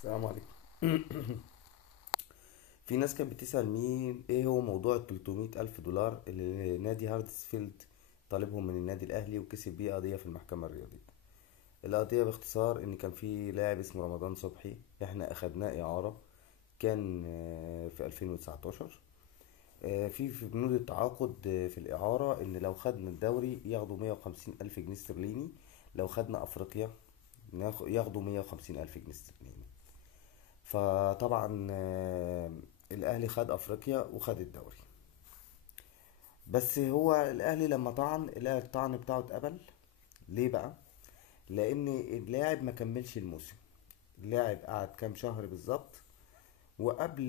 السلام عليكم. في ناس كانت بتسأل مين ايه هو موضوع ال 300 ألف دولار اللي نادي هاردسفيلد طالبهم من النادي الأهلي وكسب بيه قضية في المحكمة الرياضية. القضية باختصار إن كان في لاعب اسمه رمضان صبحي، احنا أخدناه إعارة. كان في 2019. في بنود التعاقد في الإعارة إن لو خدنا الدوري ياخدوا 150 ألف جنيه استرليني، لو خدنا أفريقيا ياخدوا 150 ألف جنيه استرليني. فطبعا الاهلي خد افريقيا وخد الدوري. بس هو الاهلي لما طعن الطعن بتاعه اتقبل. ليه بقى؟ لان اللاعب ما كملش الموسم. اللاعب قعد كام شهر بالظبط، وقبل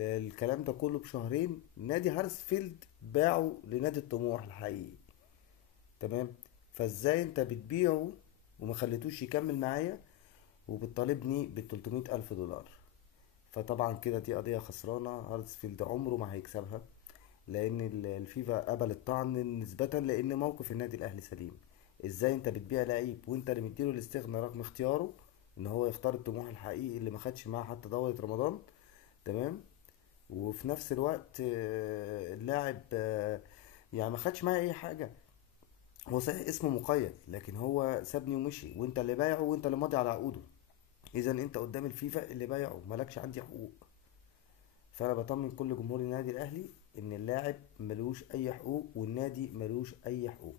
الكلام ده كله بشهرين نادي هارسفيلد باعه لنادي الطموح الحقيقي. تمام. فازاي انت بتبيعه وما خليتوش يكمل معايا وبتطالبني ب 300 الف دولار؟ فطبعا كده دي قضية خسرانة، هارتسفيلد عمره ما هيكسبها، لأن الفيفا قبل الطعن نسبة لأن موقف النادي الأهلي سليم. ازاي انت بتبيع لعيب وانت اللي مديله الاستغنى رغم اختياره ان هو يختار الطموح الحقيقي اللي ما خدش معاه حتى دورة رمضان؟ تمام. وفي نفس الوقت اللاعب يعني ما خدش معاه اي حاجة. هو صحيح اسمه مقيد لكن هو سابني ومشي، وانت اللي بايعه وانت اللي ماضي على عقوده. اذا انت قدام الفيفا اللي بايعه، مالكش عندي حقوق. فانا بطمن كل جمهور النادي الاهلي ان اللاعب ملوش اي حقوق والنادي ملوش اي حقوق.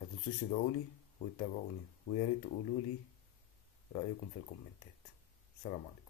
ما تنسوش تدعولي وتتابعوني، ويا ريت تقولوا لي رايكم في الكومنتات. السلام عليكم.